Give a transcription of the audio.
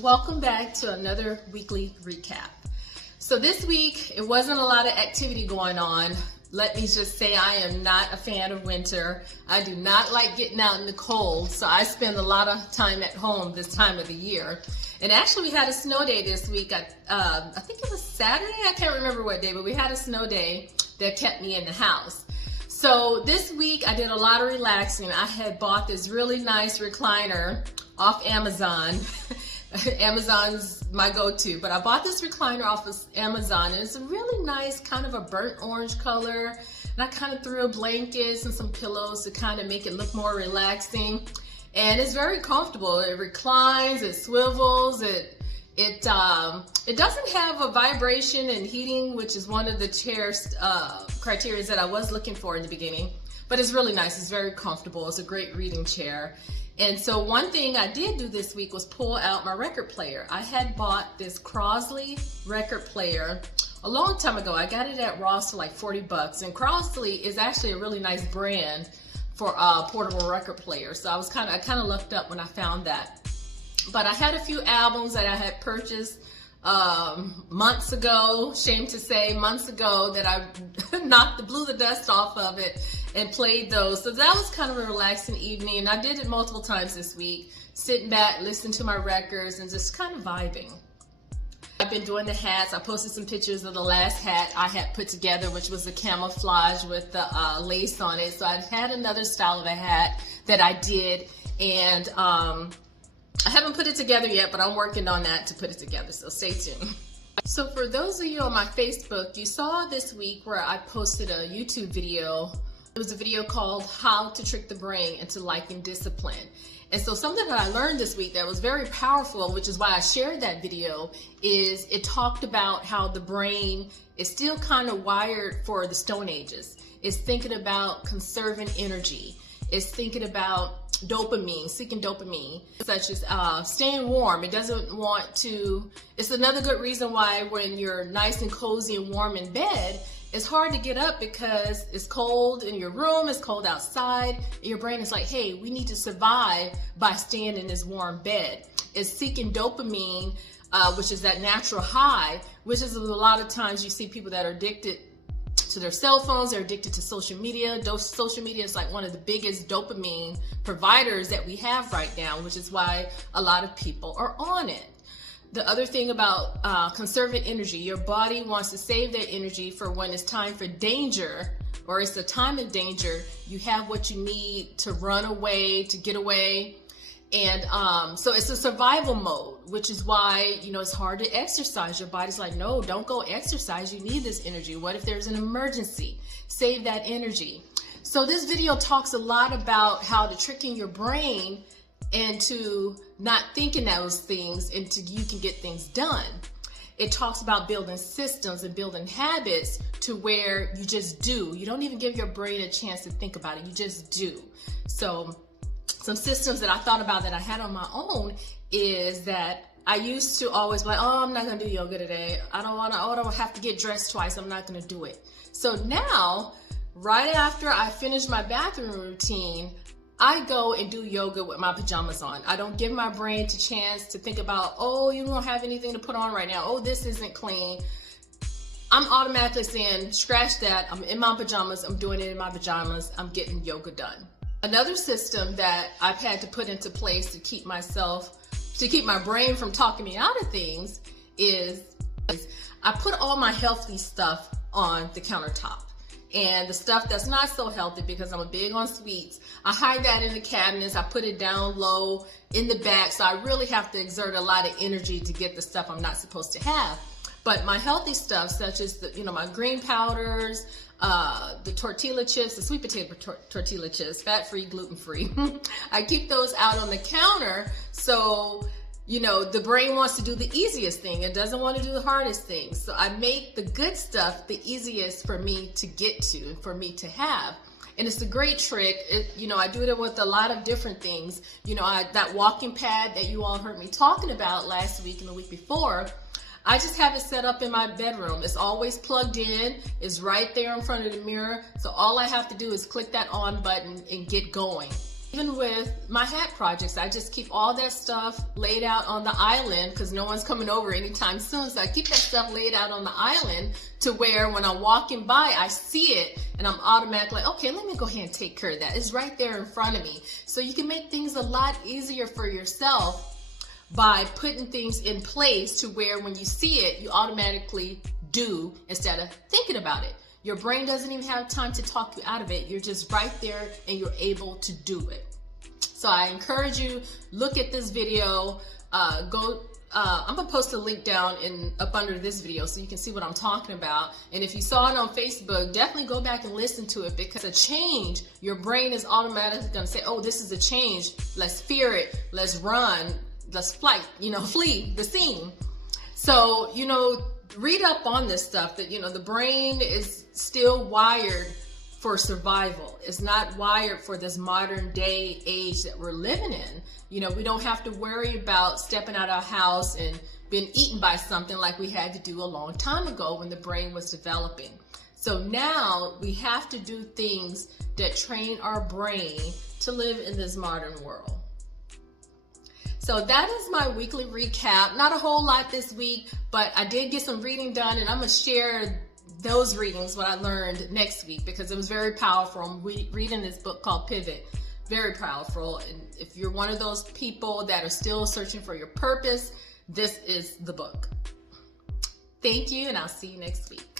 Welcome back to another weekly recap. So this week, it wasn't a lot of activity going on. Let me just say I am not a fan of winter. I do not like getting out in the cold, so I spend a lot of time at home this time of the year. And actually, we had a snow day this week. I think it was Saturday. I can't remember what day, but we had a snow day that kept me in the house. So this week, I did a lot of relaxing. I had bought this really nice recliner off Amazon. Amazon's my go-to, but I bought this recliner off of Amazon, and it's a really nice kind of a burnt orange color, and I kind of threw blankets and some pillows to kind of make it look more relaxing, and it's very comfortable. It reclines, it swivels, it doesn't have a vibration and heating, which is one of the chair's criteria that I was looking for in the beginning, but it's really nice. It's very comfortable. It's a great reading chair. And so one thing I did do this week was pull out my record player. I had bought this Crosley record player a long time ago. I got it at Ross for like 40 bucks. And Crosley is actually a really nice brand for portable record players. So I kind of lucked up when I found that. But I had a few albums that I had purchased months ago, shame to say, months ago, that I blew the dust off of it and played those. So that was kind of a relaxing evening, and I did it multiple times this week, sitting back, listening to my records, and just kind of vibing. I've been doing the hats. I posted some pictures of the last hat I had put together, which was a camouflage with the lace on it. So I had another style of a hat that I did, and I haven't put it together yet, but I'm working on that to put it together, so stay tuned. So for those of you on my Facebook, you saw this week where I posted a YouTube video. It was a video called How to Trick the Brain into Liking Discipline. And so something that I learned this week that was very powerful, which is why I shared that video, is it talked about how the brain is still kind of wired for the Stone Ages. It's thinking about conserving energy. It's thinking about dopamine, seeking dopamine, such as staying warm. It doesn't want to, it's another good reason why when you're nice and cozy and warm in bed, it's hard to get up because it's cold in your room, it's cold outside, and your brain is like, hey, we need to survive by staying in this warm bed. It's seeking dopamine, which is that natural high, which is a lot of times you see people that are addicted to their cell phones, they're addicted to social media. Social media is like one of the biggest dopamine providers that we have right now, which is why a lot of people are on it. The other thing about conserving energy, your body wants to save that energy for when it's time for danger, or it's a time of danger. You have what you need to run away, to get away. And so it's a survival mode, which is why, it's hard to exercise. Your body's like, no, don't go exercise. You need this energy. What if there's an emergency? Save that energy. So this video talks a lot about how to tricking your brain into not thinking those things until you can get things done. It talks about building systems and building habits to where you just do. You don't even give your brain a chance to think about it. You just do. So some systems that I thought about that I had on my own is that I used to always be like, oh, I'm not going to do yoga today. I don't have to get dressed twice. I'm not going to do it. So now, right after I finish my bathroom routine, I go and do yoga with my pajamas on. I don't give my brain a chance to think about, oh, you don't have anything to put on right now. Oh, this isn't clean. I'm automatically saying, scratch that. I'm in my pajamas. I'm doing it in my pajamas. I'm getting yoga done. Another system that I've had to put into place to keep my brain from talking me out of things is I put all my healthy stuff on the countertop. And the stuff that's not so healthy, because I'm big on sweets, I hide that in the cabinets. I put it down low in the back. So I really have to exert a lot of energy to get the stuff I'm not supposed to have. But my healthy stuff, such as my green powders, the tortilla chips, the sweet potato tortilla chips, fat-free, gluten-free, I keep those out on the counter. So the brain wants to do the easiest thing. It doesn't want to do the hardest thing. So I make the good stuff the easiest for me to get to, for me to have. And it's a great trick. I do it with a lot of different things. That walking pad that you all heard me talking about last week and the week before, I just have it set up in my bedroom. It's always plugged in. It's right there in front of the mirror. So all I have to do is click that on button and get going. Even with my hat projects, I just keep all that stuff laid out on the island because no one's coming over anytime soon. So I keep that stuff laid out on the island to where when I'm walking by, I see it and I'm automatically like, okay, let me go ahead and take care of that. It's right there in front of me. So you can make things a lot easier for yourself by putting things in place to where when you see it, you automatically do instead of thinking about it. Your brain doesn't even have time to talk you out of it. You're just right there and you're able to do it. So I encourage you, look at this video, I'm gonna post a link down up under this video so you can see what I'm talking about. And if you saw it on Facebook, definitely go back and listen to it, because a change, your brain is automatically gonna say, oh, this is a change. Let's fear it, let's run, let's flee the scene. So, read up on this stuff that, the brain is still wired for survival. It's not wired for this modern day age that we're living in. We don't have to worry about stepping out of our house and being eaten by something like we had to do a long time ago when the brain was developing. So now we have to do things that train our brain to live in this modern world. So that is my weekly recap. Not a whole lot this week, but I did get some reading done, and I'm going to share those readings, what I learned, next week, because it was very powerful. I'm reading this book called Pivot. Very powerful. And if you're one of those people that are still searching for your purpose, this is the book. Thank you, and I'll see you next week.